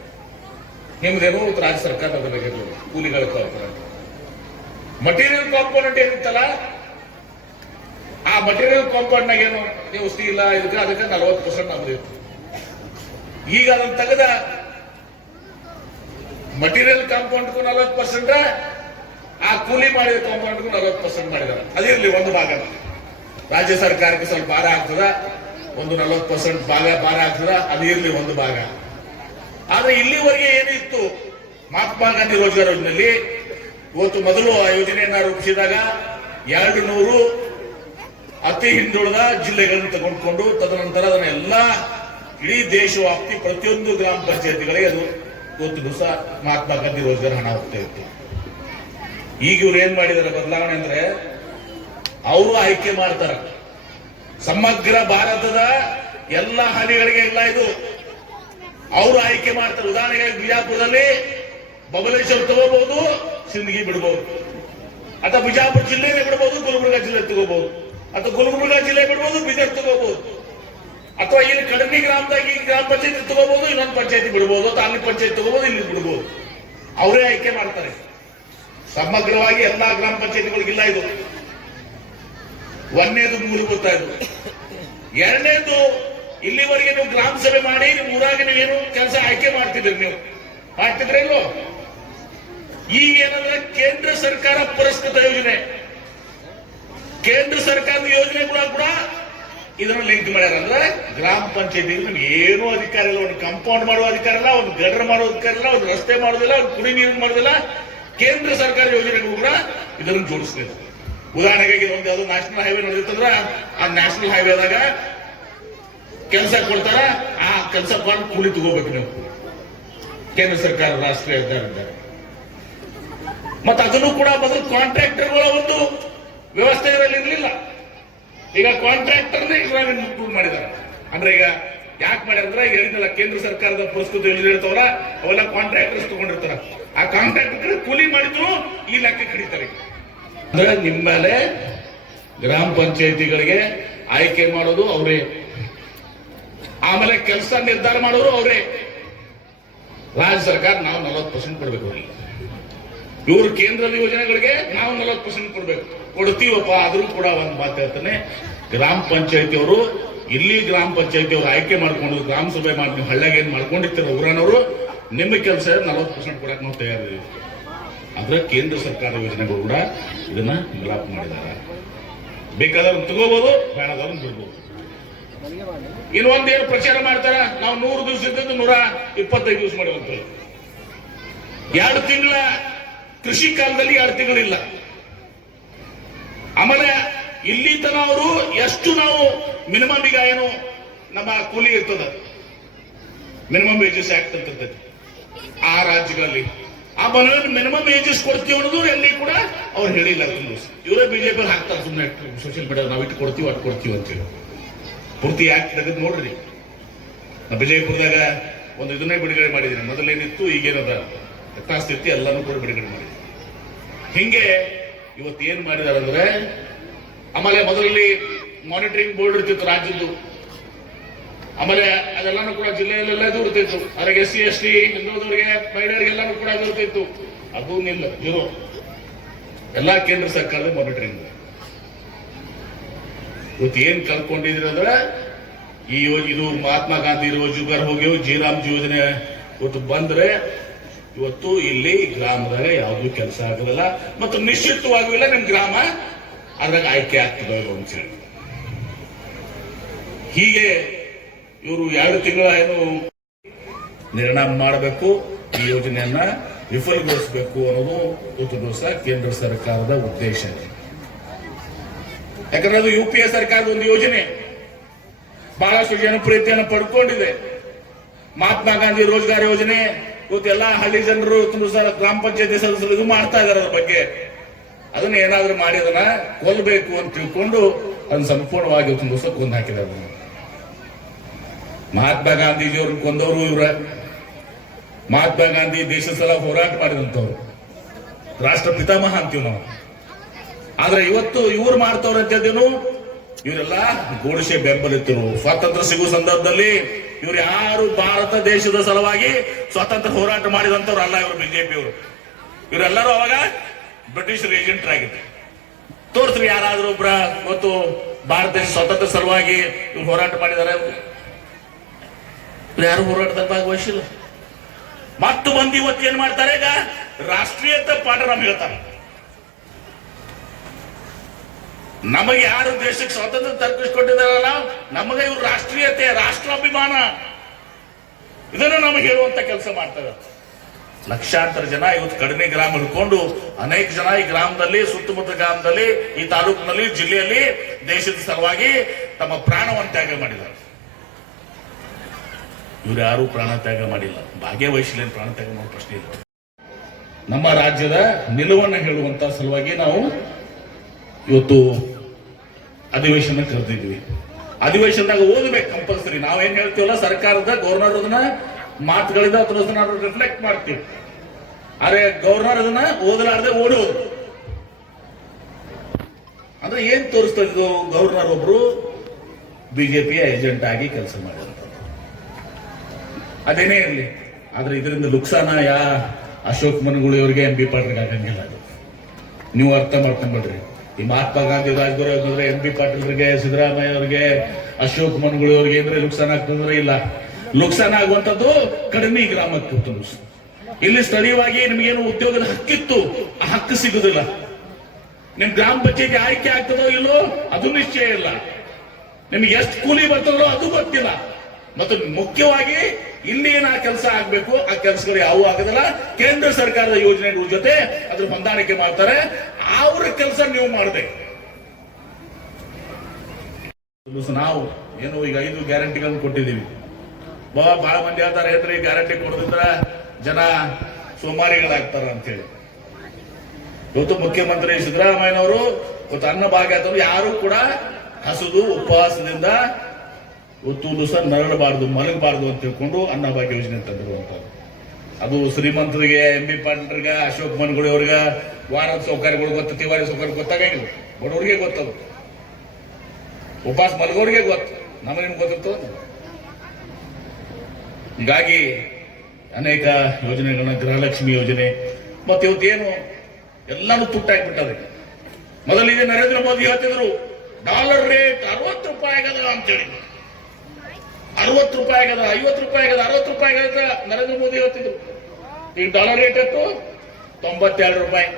ನಿಮ್ದೇನೋ ರಾಜ್ಯ ಸರ್ಕಾರ ಬರಬೇಕಿತ್ತು ಕೂಲಿಗಳ ಕಾಂಪೋನೆಂಟ್. ಮಟೀರಿಯಲ್ ಕಾಂಪೋನೆಂಟ್ ಏನಿತ್ತಲ್ಲ, ಆ ಮಟೀರಿಯಲ್ ಕಾಂಪೌಂಡ್ ನಾಗ ಏನು ನೀವು ಸ್ಟೀಲ್ ಇದಕ್ಕೆ ಅದಕ್ಕೆ 40% ನಮ್ದು ಇತ್ತು. ಈಗ ಅದನ್ನ ತೆಗೆದ ಮಟೀರಿಯಲ್ ಕಾಂಪೌಂಡ್ಗೂ 40%, ಆ ಕೂಲಿ ಮಾಡಿದ ಕಾಂಪೌಂಡ್ಗೂ 40% ಮಾಡಿದಾರೆ. ಅದಿರ್ಲಿ, ಒಂದು ಭಾಗ ರಾಜ್ಯ ಸರ್ಕಾರಕ್ಕೆ ಸ್ವಲ್ಪ ಭಾರ ಆಗ್ತದ, ಒಂದು 40% ಭಾರ ಆಗ್ತದ, ಅದು ಇರ್ಲಿ ಒಂದು ಭಾಗ. ಆದ್ರೆ ಇಲ್ಲಿವರೆಗೆ ಏನಿತ್ತು ಮಹಾತ್ಮ ಗಾಂಧಿ ರೋಜ್ಗಾರ್ ಯೋಜನೆಯಲ್ಲಿ, ಇವತ್ತು ಮೊದಲು ಆ ಯೋಜನೆಯನ್ನ ರೂಪಿಸಿದಾಗ 200 ಅತಿ ಹಿಂದುಳಿದ ಜಿಲ್ಲೆಗಳನ್ನು ತೆಗೆದುಕೊಂಡು ತದನಂತರ ಅದನ್ನೆಲ್ಲ ಇಡೀ ದೇಶವ್ಯಾಪ್ತಿ ಪ್ರತಿಯೊಂದು ಗ್ರಾಮ ಪಂಚಾಯತಿಗಳಿಗೆ ಅದು ಇವತ್ತು ದಿವಸ ಮಹಾತ್ಮ ಗಾಂಧಿ ರೋಜ್ಗಾರ್ ಹಣ ಹೋಗ್ತಾ ಇತ್ತು. ಈಗ ಇವ್ರು ಏನ್ ಮಾಡಿದಾರೆ ಬದಲಾವಣೆ ಅಂದ್ರೆ, ಅವರು ಆಯ್ಕೆ ಮಾಡ್ತಾರ ಸಮಗ್ರ ಭಾರತದ ಎಲ್ಲ ಹಳ್ಳಿಗಳಿಗೆ ಇಲ್ಲ ಇದು ಅವರು ಆಯ್ಕೆ ಮಾಡ್ತಾರೆ. ಉದಾಹರಣೆಗೆ ಬಿಜಾಪುರದಲ್ಲಿ ಬಬಲೇಶ್ವರ್ ತಗೋಬಹುದು, ಸಿಂದಗಿ ಬಿಡಬಹುದು, ಅಥವಾ ಬಿಜಾಪುರ ಜಿಲ್ಲೆನೇ ಬಿಡಬಹುದು, ಗುಲ್ಬರ್ಗಾ ಜಿಲ್ಲೆ ತಗೋಬಹುದು, ಅಥವಾ ಗುಲ್ಬರ್ಗಾ ಜಿಲ್ಲೆ ಬಿಡಬಹುದು, ಬೀದರ್ ತಗೋಬಹುದು, ಅಥವಾ ಇಲ್ಲಿ ಕಡಮಿ ಗ್ರಾಮದಾಗ ಈ ಗ್ರಾಮ ಪಂಚಾಯತಿ ತಗೋಬಹುದು, ಇನ್ನೊಂದು ಪಂಚಾಯತಿ ಬಿಡಬಹುದು, ಅಥವಾ ಅಲ್ಲಿ ಪಂಚಾಯತಿ ತಗೋಬಹುದು, ಇಲ್ಲಿ ಬಿಡಬಹುದು. ಅವರೇ ಆಯ್ಕೆ ಮಾಡ್ತಾರೆ. ಸಮಗ್ರವಾಗಿ ಎಲ್ಲಾ ಗ್ರಾಮ ಪಂಚಾಯತಿಗಳಿಗಿಲ್ಲ ಇದು. ಒಂದನೇದು ಮೂಲಭೂತ ಇದು. ಎರಡನೇದು, ಇಲ್ಲಿವರೆಗೆ ನೀವು ಗ್ರಾಮ ಸಭೆ ಮಾಡಿ ನಿಮ್ಮ ಊರಾಗ ನೀವೇನು ಕೆಲಸ ಆಯ್ಕೆ ಮಾಡ್ತಿದ್ರಿ, ನೀವು ಮಾಡ್ತಿದ್ರೆ ಇಲ್ವೋ? ಈಗ ಏನಂದ್ರೆ ಕೇಂದ್ರ ಸರ್ಕಾರ ಪುರಸ್ಕೃತ ಯೋಜನೆ, ಕೇಂದ್ರ ಸರ್ಕಾರದ ಯೋಜನೆ ಕೂಡ ಇದನ್ನು ಲಿಂಕ್ ಮಾಡ್ಯಾರ. ಅಂದ್ರೆ ಗ್ರಾಮ ಪಂಚಾಯತಿ ನಮ್ಗೆ ಏನೂ ಅಧಿಕಾರ ಇಲ್ಲ, ಒಂದು ಕಾಂಪೌಂಡ್ ಮಾಡುವ ಅಧಿಕಾರ ಇಲ್ಲ, ಒಂದು ಗಟರ್ ಮಾಡುವ ಅಧಿಕಾರ ಇಲ್ಲ, ಒಂದು ರಸ್ತೆ ಮಾಡೋದಿಲ್ಲ, ಒಂದು ಕುಡಿ ನೀರು ಮಾಡೋದಿಲ್ಲ. ಕೇಂದ್ರ ಸರ್ಕಾರ ಯೋಜನೆಗಳು ಕೂಡ ಇದನ್ನು ಜೋಡಿಸ್ಬೇಕು. ಉದಾಹರಣೆಗೆ ಒಂದು ಯಾವ್ದು ನ್ಯಾಷನಲ್ ಹೈವೇ ನಡೆದಿತ್ತಂದ್ರ ಆ ನ್ಯಾಷನಲ್ ಹೈವೇದಾಗ ಕೆಲಸ ಕೊಡ್ತಾರ, ಆ ಕೆಲಸ ಕೊಂಡು ಕೂಲಿ ತಗೋಬೇಕು ನೀವು. ಕೇಂದ್ರ ಸರ್ಕಾರ ರಾಷ್ಟ್ರೀಯ ಹೆದ್ದಾರಿದ್ದಾರೆ. ಮತ್ತೆ ಅದನ್ನು ಕೂಡ ಮೊದಲು ಕಾಂಟ್ರಾಕ್ಟರ್ಗಳ ಒಂದು ವ್ಯವಸ್ಥೆ ಇದರಲ್ಲಿ ಇರಲಿಲ್ಲ. ಈಗ ಕಾಂಟ್ರಾಕ್ಟರ್ ಇಂಪ್ರೂವ್ ಮಾಡಿದ್ದಾರೆ. ಅಂದ್ರೆ ಈಗ ಯಾಕೆ ಮಾಡ್ಯಾರ ಅಂದ್ರೆ, ಈಗ ಹೇಳಿದ್ನಲ್ಲ ಕೇಂದ್ರ ಸರ್ಕಾರದ ಪುರಸ್ಕೃತ ಯೋಜನೆ ಇರ್ತಾವಲ್ಲ, ಅವೆಲ್ಲ ಕಾಂಟ್ರಾಕ್ಟರ್ಸ್ ತಗೊಂಡಿರ್ತಾರ. ಆ ಕಾಂಟ್ರಾಕ್ಟರ್ ಕೂಲಿ ಮಾಡಿದ್ರು ಈ ಲೆಕ್ಕ ಕಡಿತಾರೆ. ಅಂದ್ರೆ ನಿಮ್ಮ ಮೇಲೆ ಗ್ರಾಮ ಪಂಚಾಯತಿಗಳಿಗೆ ಆಯ್ಕೆ ಮಾಡೋದು ಅವರೇ, ಆಮೇಲೆ ಕೆಲಸ ನಿರ್ಧಾರ ಮಾಡೋರು ಅವರೇ. ರಾಜ್ಯ ಸರ್ಕಾರ ನಾವು 40% ಕೊಡ್ಬೇಕು ಅವರಿಗೆ. ಇವರು ಕೇಂದ್ರದ ಯೋಜನೆಗಳಿಗೆ ನಾವು 40% ಕೊಡ್ಬೇಕು, ಕೊಡ್ತೀವಪ್ಪ. ಆದ್ರೂ ಕೂಡ ಒಂದು ಮಾತು ಹೇಳ್ತಾನೆ, ಗ್ರಾಮ ಪಂಚಾಯತಿಯವರು ಇಲ್ಲಿ ಗ್ರಾಮ ಪಂಚಾಯತಿಯವರು ಆಯ್ಕೆ ಮಾಡ್ಕೊಂಡು ಗ್ರಾಮ ಸಭೆ ಮಾಡಿ ನೀವು ಹಳ್ಳಿಯಾಗ ಏನ್ ಮಾಡ್ಕೊಂಡಿರ್ತೀರ ಊರನವರು, ನಿಮ್ಮ ಕೆಲಸ 40% ಕೊಡಕ್ಕೆ ನಾವು ತಯಾರಿದ್ದೀವಿ. ಆದ್ರೆ ಕೇಂದ್ರ ಸರ್ಕಾರ ಯೋಜನೆಗಳು ಕೂಡ ಇದನ್ನ ಮಿಲಾಪ್ ಮಾಡಿದ್ದಾರೆ. ಬೇಕಾದವ್ರನ್ನ ತಗೋಬಹುದು, ಬೇಡದವ್ರನ್ನ ಬಿಡ್ಬೋದು. ಇನ್ನೊಂದೇನು ಪ್ರಚಾರ ಮಾಡ್ತಾರ, ನಾವು 100 ದಿವಸ ಇದ್ದದ್ದು 125 ದಿವಸ ಮಾಡುವಂತ. 2 ತಿಂಗಳ ಕೃಷಿ ಕಾಲದಲ್ಲಿ 2 ತಿಂಗಳಿಲ್ಲ. ಆಮೇಲೆ ಇಲ್ಲಿ ತನ ಅವರು ಎಷ್ಟು ನಾವು ಮಿನಿಮಮ್, ಈಗ ಏನು ನಮ್ಮ ಕೂಲಿ ಇರ್ತದ, ಮಿನಿಮಮ್ ವೇಜಸ್ ಆಕ್ಟ್ ಅಂತ ಇರ್ತದೆ ಆ ರಾಜ್ಯಗಳಲ್ಲಿ, ಆ ಮನೆಯಲ್ಲಿ ಮಿನಿಮಮ್ ವೇಜಸ್ ಕೊಡ್ತೀವಿ ಅನ್ನೋದು ಎಲ್ಲಿ ಕೂಡ ಅವ್ರು ಹೇಳಿಲ್ಲ. ಇವರೇ ಬಿಜೆಪಿ ಹಾಕ್ತಾರೆ ಸುಮ್ಮನೆ ಸೋಷಿಯಲ್ ಮೀಡಿಯಾ, ನಾವು ಇಟ್ಟು ಕೊಡ್ತೀವಿ ಅಟ್ಟು ಕೊಡ್ತೀವಿ ಅಂತೇಳಿ. ಪೂರ್ತಿ ಆಕ್ಟ್ ತೆಗೆದು ನೋಡ್ರಿ. ನಾ ವಿಜಯಪುರದಾಗ ಒಂದು ಇದನ್ನೇ ಬಿಡುಗಡೆ ಮಾಡಿದ್ದೀನಿ. ಮೊದಲೇನಿತ್ತು, ಈಗೇನದ ಯಥಾಸ್ಥಿತಿ ಎಲ್ಲಾನು ಕೂಡ ಬಿಡುಗಡೆ ಮಾಡಿದ್ದೀನಿ. ಹಿಂಗೆ ಇವತ್ತು ಏನ್ ಮಾಡಿದಾರೆ ಅಂದ್ರೆ, ಆಮೇಲೆ ಮೊದಲಲ್ಲಿ ಮಾನಿಟರಿಂಗ್ ಬೋರ್ಡ್ ಇರ್ತಿತ್ತು ರಾಜ್ಯದ್ದು, ಆಮೇಲೆ ಅದೆಲ್ಲಾನು ಕೂಡ ಜಿಲ್ಲೆಯಲ್ಲೆಲ್ಲ ದೊರೆತಿತ್ತು. ಅದಕ್ಕೆ SC ST ಹಿಂದುಳಿದವರಿಗೆ ಮಹಿಳೆಯರಿಗೆಲ್ಲಾನು ಕೂಡ ದೊರೆತಿತ್ತು. ಅದು ನಿಲ್ಲ ಜೀರೋ. ಎಲ್ಲಾ ಕೇಂದ್ರ ಸರ್ಕಾರದ ಮಾನಿಟರಿಂಗ್. ಇವತ್ತು ಏನ್ ಕಲ್ಕೊಂಡಿದ್ರಿ ಅಂದ್ರೆ ಇದು ಮಹಾತ್ಮ ಗಾಂಧಿ ರೋಜ್ಗಾರ್ ಹೋಗ್ಯವು, ಜಿ-ರಾಮ್ ಯೋಜನೆ ಇವತ್ತು ಬಂದ್ರೆ ಇವತ್ತು ಇಲ್ಲಿ ಗ್ರಾಮದಾಗ ಯಾವ್ದು ಕೆಲಸ ಆಗೋದಿಲ್ಲ ಮತ್ತು ನಿಶ್ಚಿತವಾಗಿಲ್ಲ ನಿಮ್ ಗ್ರಾಮ ಅದ್ರಾಗ ಆಯ್ಕೆ ಆಗ್ತದೆ ಅಂತ ಹೇಳಿ. ಹೀಗೆ ಇವರು 2 ತಿಂಗಳ ಏನು ನಿರ್ಣಯ ಮಾಡಬೇಕು, ಈ ಯೋಜನೆಯನ್ನ ವಿಫಲಗೊಳಿಸಬೇಕು ಅನ್ನೋದು ಇವತ್ತು ದಿವಸ ಕೇಂದ್ರ ಸರ್ಕಾರದ ಉದ್ದೇಶ. ಯಾಕಂದ್ರೆ ಅದು UPA ಸರ್ಕಾರದ ಒಂದು ಯೋಜನೆ ಬಹಳಷ್ಟು ಜನಪ್ರಿಯತೆಯನ್ನು ಪಡ್ಕೊಂಡಿದೆ. ಮಹಾತ್ಮ ಗಾಂಧಿ ರೋಜ್ಗಾರ್ ಯೋಜನೆ ಇವತ್ತೆಲ್ಲ ಹಳ್ಳಿ ಜನರು ಗ್ರಾಮ ಪಂಚಾಯತಿ ಸದಸ್ಯರು ಇದು ಮಾಡ್ತಾ ಇದಾರೆ. ಅದ್ರ ಬಗ್ಗೆ ಅದನ್ನ ಏನಾದ್ರೂ ಮಾಡಿ ಅದನ್ನ ಕೊಲ್ಲಬೇಕು ಅಂತ ತಿಳ್ಕೊಂಡು ಅದನ್ನ ಸಂಪೂರ್ಣವಾಗಿ ಇವತ್ತು ದಿವಸ ಕೊಂದು ಹಾಕಿದ್ದಾರೆ. ಮಹಾತ್ಮ ಗಾಂಧೀಜಿಯವ್ರನ್ನ ಕೊಂದವರು ಇವ್ರ. ಮಹಾತ್ಮ ಗಾಂಧಿ ದೇಶದ ಸಲ ಹೋರಾಟ ಮಾಡಿದಂಥವ್ರು, ರಾಷ್ಟ್ರ ಪಿತಾಮಹ ಅಂತೀವಿ ನಾವು. ಆದ್ರೆ ಇವತ್ತು ಇವ್ರು ಮಾಡ್ತವ್ರಂತೇನು, ಇವರೆಲ್ಲ ಗೋಡಿಸೆ ಬೆಂಬಲಿತರು. ಸ್ವಾತಂತ್ರ್ಯ ಸಿಗುವ ಸಂದರ್ಭದಲ್ಲಿ ಇವ್ರು ಯಾರು ಭಾರತ ದೇಶದ ಸಲುವಾಗಿ ಸ್ವಾತಂತ್ರ್ಯ ಹೋರಾಟ ಮಾಡಿದಂಥವ್ರು ಅಲ್ಲ. ಇವರು ಬಿಜೆಪಿಯವರು. ಇವರೆಲ್ಲರೂ ಅವಾಗ ಬ್ರಿಟಿಷರ್ ಏಜೆಂಟ್ ಆಗಿದ್ರು. ತೋರಿಸ್ರಿ ಯಾರಾದ್ರೂ ಒಬ್ರ ಇವತ್ತು ಭಾರತ ದೇಶ ಸ್ವಾತಂತ್ರ್ಯ ಸಲುವಾಗಿ ಇವ್ರು ಹೋರಾಟ ಮಾಡಿದ್ದಾರೆ? ಯಾರು ಹೋರಾಟದಲ್ಲಿ ಭಾಗವಹಿಸಿಲ್ಲ. ಮತ್ತು ಮಂದಿ ಇವತ್ತು ಏನ್ ಮಾಡ್ತಾರೆ, ಈಗ ರಾಷ್ಟ್ರೀಯತೆ ಪಾಠ ನಮ್ಗೆ ಹೇಳ್ತಾರೆ. ನಮಗೆ ಯಾರು ದೇಶಕ್ಕೆ ಸ್ವಾತಂತ್ರ್ಯ ತಲುಪಿಸಿಕೊಟ್ಟಿದಾರಲ್ಲ, ನಮಗೆ ಇವ್ರು ರಾಷ್ಟ್ರೀಯತೆ, ರಾಷ್ಟ್ರಾಭಿಮಾನ ಇದನ್ನು ನಮಗೆ ಹೇಳುವಂತ ಕೆಲಸ ಮಾಡ್ತಾರೆ. ಲಕ್ಷಾಂತರ ಜನ ಇವತ್ತು ಕಡಿಮೆ ಗ್ರಾಮ ಹಿಡ್ಕೊಂಡು ಅನೇಕ ಜನ ಈ ಗ್ರಾಮದಲ್ಲಿ, ಸುತ್ತಮುತ್ತ ಗ್ರಾಮದಲ್ಲಿ, ಈ ತಾಲೂಕಿನಲ್ಲಿ, ಜಿಲ್ಲೆಯಲ್ಲಿ ದೇಶದ ಸಲುವಾಗಿ ತಮ್ಮ ಪ್ರಾಣವನ್ನು ತ್ಯಾಗ ಮಾಡಿದ್ದಾರೆ. ಇವ್ರು ಯಾರು ಪ್ರಾಣ ತ್ಯಾಗ ಮಾಡಿಲ್ಲ. ಭಾಗ್ಯವಹಿಸಲಿ ಪ್ರಾಣ ತ್ಯಾಗ ಮಾಡೋ ಪ್ರಶ್ನೆ ಇಲ್ಲ. ನಮ್ಮ ರಾಜ್ಯದ ನಿಲುವನ್ನು ಹೇಳುವಂತ ಸಲುವಾಗಿ ನಾವು ಇವತ್ತು ಅಧಿವೇಶನ ಕರೆದಿದ್ವಿ. ಅಧಿವೇಶನದಾಗ ಓದಬೇಕು ಕಂಪಲ್ಸರಿ. ನಾವೇನ್ ಹೇಳ್ತೀವಲ್ಲ, ಸರ್ಕಾರದ ಗವರ್ನರ್ ಅದನ್ನ ಮಾತುಗಳಿಂದ ನಾವು ರಿಫ್ಲೆಕ್ಟ್ ಮಾಡ್ತೀವಿ. ಆದ್ರೆ ಗವರ್ನರ್ ಅದನ್ನ ಓದಲಾರದೆ ಓಡೋದು ಅಂದ್ರೆ ಏನ್ ತೋರಿಸ್ತಾ ಇದ್ದು, ಗವರ್ನರ್ ಒಬ್ರು ಬಿಜೆಪಿಯ ಏಜೆಂಟ್ ಆಗಿ ಕೆಲಸ ಮಾಡಿದ್ರು. ಅದೇನೇ ಇರಲಿ, ಆದ್ರೆ ಇದರಿಂದ ನುಕ್ಸಾನ ಅಶೋಕ್ ಮನಗುಳಿ ಅವರಿಗೆ, MP ಪಾಟೀಲ್ಗೆ ಆಗಂಗಿಲ್ಲ. ಅದು ನೀವು ಅರ್ಥ ಮಾಡ್ಕೊಂಡ್ಬಿಡ್ರಿ. ಈ ಮಹಾತ್ಮ ಗಾಂಧಿ ರಾಜಗುರು ಅಂತಂದ್ರೆ MP ಪಾಟೀಲ್ರಿಗೆ, ಸಿದ್ದರಾಮಯ್ಯ ಅವರಿಗೆ, ಅಶೋಕ್ ಮನಗುಳಿ ಅವ್ರಿಗೆ ಏನ್ರೆ ನುಕ್ಸಾನ ಆಗ್ತಂದ್ರೆ ಇಲ್ಲ. ನುಕ್ಸಾನ ಆಗುವಂತದ್ದು ಕಡಿಮೆ ಗ್ರಾಮಕ್ಕೆ. ಇಲ್ಲಿ ಸ್ಥಳೀಯವಾಗಿ ನಿಮ್ಗೇನು ಉದ್ಯೋಗದ ಹಕ್ಕಿತ್ತು, ಆ ಹಕ್ಕು ಸಿಗುದಿಲ್ಲ. ನಿಮ್ ಗ್ರಾಮ ಪಂಚಾಯತಿ ಆಯ್ಕೆ ಆಗ್ತದೋ ಇಲ್ಲೋ ಅದು ನಿಶ್ಚಯ ಇಲ್ಲ. ನಿಮ್ಗೆ ಎಷ್ಟು ಕೂಲಿ ಬರ್ತದೋ ಅದು ಗೊತ್ತಿಲ್ಲ. ಮತ್ತು ಮುಖ್ಯವಾಗಿ ಇಲ್ಲಿ ಏನ ಕೆಲಸ ಆಗ್ಬೇಕು, ಆ ಕೆಲಸಗಳು ಯಾವುವು ಆಗೋದಿಲ್ಲ. ಕೇಂದ್ರ ಸರ್ಕಾರದ ಯೋಜನೆಗಳ ಜೊತೆ ಅದ್ರ ಹೊಂದಾಣಿಕೆ ಮಾಡ್ತಾರೆ. ಅವ್ರ ಕೆಲಸ ನೀವು ಮಾಡಬೇಕು. ನಾವು ಏನು ಈಗ 5 ಗ್ಯಾರಂಟಿಗಳನ್ನು ಕೊಟ್ಟಿದ್ದೀವಿ. ಬಹಳ ಮಂದಿ ಹೇಳ್ತಾರೆ, ಏನ್ರಿ ಗ್ಯಾರಂಟಿ ಕೊಡದಿದ್ರ ಜನ ಸೋಮಾರಿಗಳಾಗ್ತಾರ ಅಂತೇಳಿ. ಇವತ್ತು ಮುಖ್ಯಮಂತ್ರಿ ಸಿದ್ದರಾಮಯ್ಯನವರು ಇವತ್ತು ಅನ್ನ ಭಾಗ್ಯ ಅಂತಂದ್ರೆ ಯಾರು ಕೂಡ ಹಸುದು ಉಪವಾಸದಿಂದ ಇವತ್ತು ದಿವಸ ನರಳಬಾರ್ದು, ಮಲಗಬಾರ್ದು ಅಂತ ತಿಳ್ಕೊಂಡು ಅನ್ನಭಾಗ್ಯ ಯೋಜನೆ ತಂದಿರುವಂತದ್ದು. ಅದು ಶ್ರೀಮಂತರಿಗೆ, MP ಪಾಟೀಲ್ರಿಗೆ, ಅಶೋಕ್ ಮನಗುಳಿ ಅವ್ರಿಗೆ ವಾರದ ಸೌಕರ್ಯಗಳು ಗೊತ್ತು, ತಿವಾರಿ ಸೌಕರ್ಯ ಗೊತ್ತಾಗಿಲ್ಲ. ಬಡವರಿಗೆ ಗೊತ್ತದು, ಉಪವಾಸ ಮಲಗೋರಿಗೆ ಗೊತ್ತು, ನಮಗೆ ಗೊತ್ತಿತ್ತು. ಹೀಗಾಗಿ ಅನೇಕ ಯೋಜನೆಗಳನ್ನ, ಗೃಹಲಕ್ಷ್ಮಿ ಯೋಜನೆ ಮತ್ತೆ ಇವತ್ತೇನು ಎಲ್ಲಾನು ತುಟ್ಟಾಗ್ಬಿಟ್ಟದೆ. ಮೊದಲಿಗೆ ನರೇಂದ್ರ ಮೋದಿ ಹೇಳ್ತಿದ್ರು ಡಾಲರ್ ರೇಟ್ 60 ರೂಪಾಯಿ ಆಗದ ಅಂತೇಳಿ. 60 ರೂಪಾಯಿ ಆಗದ, 50 ರೂಪಾಯಿ ಆಗದ, 60 ರೂಪಾಯಿ ಆಗದ ನರೇಂದ್ರ ಮೋದಿ ಹೇಳ್ತಿದ್ರು. ಈಗ ಡಾಲರ್ ರೇಟ್ ಎಷ್ಟು? 92 ರೂಪಾಯಿ.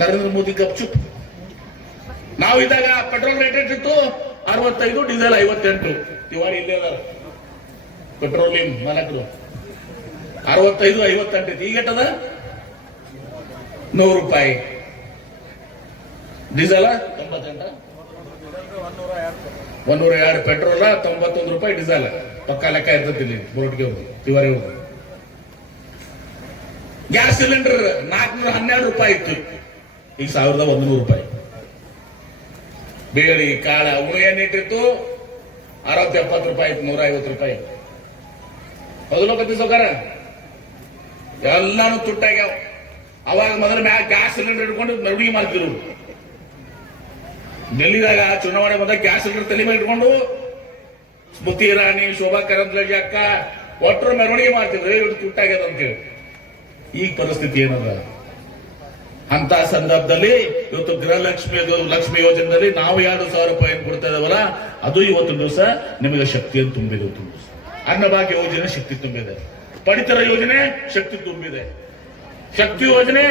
ನರೇಂದ್ರ ಮೋದಿ ಗಪ್ಚುಪ್. ನಾವಿದ್ದಾಗ ಪೆಟ್ರೋಲ್ ರೇಟ್ ಎಷ್ಟಿತ್ತು? 65, ಡೀಸೆಲ್ 58. ತಿವಾರಿ ಇಲ್ಲೇ ಅದಾರ ಪೆಟ್ರೋಲಿಯಂ ಮಾಲಕರು. 65, 58. ಈಗ ಎಟ್ಟದ? 100 ರೂಪಾಯಿ. ಡೀಸೆಲ್ 98, 102 ಪೆಟ್ರೋಲ್, 91 ರೂಪಾಯಿ ಡೀಸೆಲ್. ಪಕ್ಕ ಲೆಕ್ಕ ಇರ್ತದೆ ಬೋರ್ಡ್ಗೆ ಹೋಗಿ, ತಿವಾರಿ ಹೋಗಿ. ಗ್ಯಾಸ್ ಸಿಲಿಂಡರ್ 412 ರೂಪಾಯಿ ಇತ್ತು, ಈಗ 1100 ರೂಪಾಯಿ. ಬೇಳಿ ಕಾಳ ಉಣು ಏನಿಟ್ಟಿತ್ತು 60-70 ರೂಪಾಯಿ ಇತ್ತು, 150 ರೂಪಾಯಿ. ಮೊದಲು ಕತ್ತಿ ಸೌಕರ ಎಲ್ಲಾನು ತುಟ್ಟಾಗ್ಯಾವ. ಅವಾಗ ಮೊದಲ ಮ್ಯಾಗ ಗ್ಯಾಸ್ ಸಿಲಿಂಡರ್ ಇಟ್ಕೊಂಡು ನಡುಗೆ ಮಾಡ್ತಿರು. ಡೆಲ್ಲಿದಾಗ ಚುನಾವಣೆ ಬಂದಾಗ ಗ್ಯಾಸ್ ಸಿಲಿಂಡರ್ ತಲೆ ಮೇಲೆ ಇಟ್ಕೊಂಡು ಸ್ಮೃತಿ ಇರಾನಿ, ಶೋಭಾ ಕರಂದ್ಲಾಜೆ ಅಕ್ಕ ಒಟ್ಟರು ಮೆರವಣಿಗೆ ಮಾಡ್ತಿದ್ರು, ಇವ್ರು ತುಟ್ಟಾಗ್ಯದ ಅಂತೇಳಿ. ಈಗ ಪರಿಸ್ಥಿತಿ ಏನದ? ಅಂತ ಸಂದರ್ಭದಲ್ಲಿ ಇವತ್ತು ಗೃಹಲಕ್ಷ್ಮಿ ಲಕ್ಷ್ಮಿ ಯೋಜನೆಯಲ್ಲಿ ನಾವು 2,000 ರೂಪಾಯಿ ಕೊಡ್ತಾ ಇದಾವಲ್ಲ, ಅದು ಇವತ್ತೊಂದು ದಿವಸ ನಿಮಗೆ ಶಕ್ತಿಯನ್ನು ತುಂಬಿದೆ. ಇವತ್ತೊಂದು ದಿವಸ ಅನ್ನಭಾಗ್ಯ ಯೋಜನೆ ಶಕ್ತಿ ತುಂಬಿದೆ, ಪಡಿತರ ಯೋಜನೆ ಶಕ್ತಿ ತುಂಬಿದೆ, ಶಕ್ತಿ ಯೋಜನೆ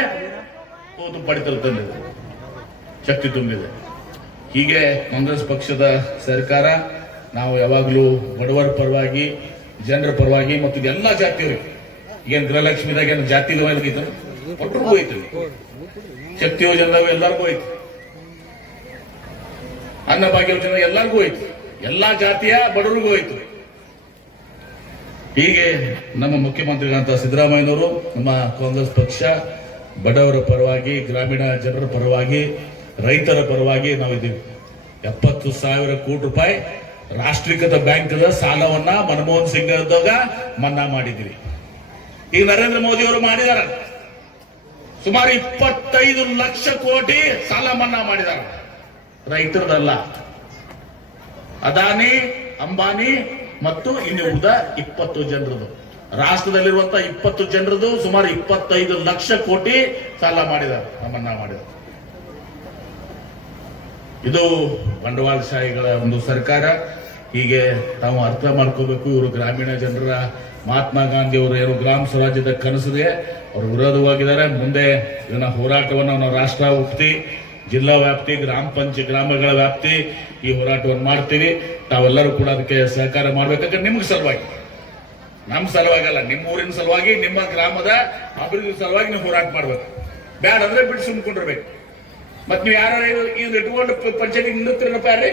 ಪಡಿತರ ತಂದಿದೆ, ಶಕ್ತಿ ತುಂಬಿದೆ. ಹೀಗೆ ಕಾಂಗ್ರೆಸ್ ಪಕ್ಷದ ಸರ್ಕಾರ ನಾವು ಯಾವಾಗಲೂ ಬಡವರ ಪರವಾಗಿ, ಜನರ ಪರವಾಗಿ ಮತ್ತು ಎಲ್ಲ ಜಾತಿಯವರಿಗೆ, ಏನು ಗೃಹಲಕ್ಷ್ಮಿದಾಗ ಏನು ಜಾತಿ ಹೋಯ್ತು, ಒಟ್ಟರಿಗೂ ಹೋಯ್ತು, ಶಕ್ತಿ ಯೋಜನೆ ಎಲ್ಲರಿಗೂ ಹೋಯ್ತು, ಅನ್ನಭಾಗ್ಯ ಯೋಜನೆ ಎಲ್ಲರಿಗೂ ಹೋಯ್ತು, ಎಲ್ಲಾ ಜಾತಿಯ ಬಡವರಿಗೂ ಹೋಯ್ತು. ಹೀಗೆ ನಮ್ಮ ಮುಖ್ಯಮಂತ್ರಿಗಳಂತ ಸಿದ್ದರಾಮಯ್ಯನವರು, ನಮ್ಮ ಕಾಂಗ್ರೆಸ್ ಪಕ್ಷ ಬಡವರ ಪರವಾಗಿ, ಗ್ರಾಮೀಣ ಜನರ ಪರವಾಗಿ, ರೈತರ ಪರವಾಗಿ ನಾವಿದ್ದೀವಿ. 70,000 ಕೋಟಿ ರೂಪಾಯಿ ರಾಷ್ಟ್ರೀಕೃತ ಬ್ಯಾಂಕ್ದ ಸಾಲವನ್ನ ಮನಮೋಹನ್ ಸಿಂಗ್ ಇದ್ದಾಗ ಮನ್ನಾ ಮಾಡಿದ್ದೀವಿ. ಈಗ ನರೇಂದ್ರ ಮೋದಿ ಅವರು ಮಾಡಿದಾರ, ಸುಮಾರು 25 ಲಕ್ಷ ಕೋಟಿ ಸಾಲ ಮನ್ನಾ ಮಾಡಿದಾರ, ರೈತರದಲ್ಲ. ಅದಾನಿ, ಅಂಬಾನಿ ಮತ್ತು ಇನ್ನು ಉಳಿದ 20 ಜನರದು, ರಾಷ್ಟ್ರದಲ್ಲಿರುವಂತಹ 20 ಜನರದು ಸುಮಾರು 25 ಲಕ್ಷ ಕೋಟಿ ಸಾಲ ಮಾಡಿದ್ದಾರೆ, ಮನ್ನಾ ಮಾಡಿದ್ದಾರೆ. ಇದು ಬಂಡವಾಳಶಾಹಿಗಳ ಒಂದು ಸರ್ಕಾರ. ಹೀಗೆ ನಾವು ಅರ್ಥ ಮಾಡ್ಕೋಬೇಕು. ಇವರು ಗ್ರಾಮೀಣ ಜನರ, ಮಹಾತ್ಮ ಗಾಂಧಿ ಅವರು ಏನು ಗ್ರಾಮ ಸ್ವರಾಜ್ಯದ ಕನಸಿದೆ, ಅವರು ವಿರೋಧವಾಗಿದ್ದಾರೆ. ಮುಂದೆ ಇದನ್ನ ಹೋರಾಟವನ್ನು ನಾವು ರಾಷ್ಟ್ರ ವ್ಯಾಪ್ತಿ, ಜಿಲ್ಲಾ ವ್ಯಾಪ್ತಿ, ಗ್ರಾಮಗಳ ವ್ಯಾಪ್ತಿ ಈ ಹೋರಾಟವನ್ನು ಮಾಡ್ತೀವಿ. ತಾವೆಲ್ಲರೂ ಕೂಡ ಅದಕ್ಕೆ ಸಹಕಾರ ಮಾಡ್ಬೇಕಾದ್ರೆ ನಿಮ್ಗೆ ಸಲುವಾಗಿ, ನಮ್ಮ ಸಲುವಾಗಲ್ಲ, ನಿಮ್ಮ ಊರಿನ ಸಲುವಾಗಿ, ನಿಮ್ಮ ಗ್ರಾಮದ ಅಭಿವೃದ್ಧಿ ಸಲುವಾಗಿ ನೀವು ಹೋರಾಟ ಮಾಡ್ಬೇಕು. ಬ್ಯಾಡ ಅಂದ್ರೆ ಬಿಟ್ಟು ಸುಮ್ಕೊಂಡಿರ್ಬೇಕು. ಮತ್ ನೀವು ಯಾರು ಇದು ಇಟ್ಕೊಂಡು ಪಂಚಾಯತಿ ನಿಂದಿರ್ತೀರಪ್ಪ, ಯಾರೇ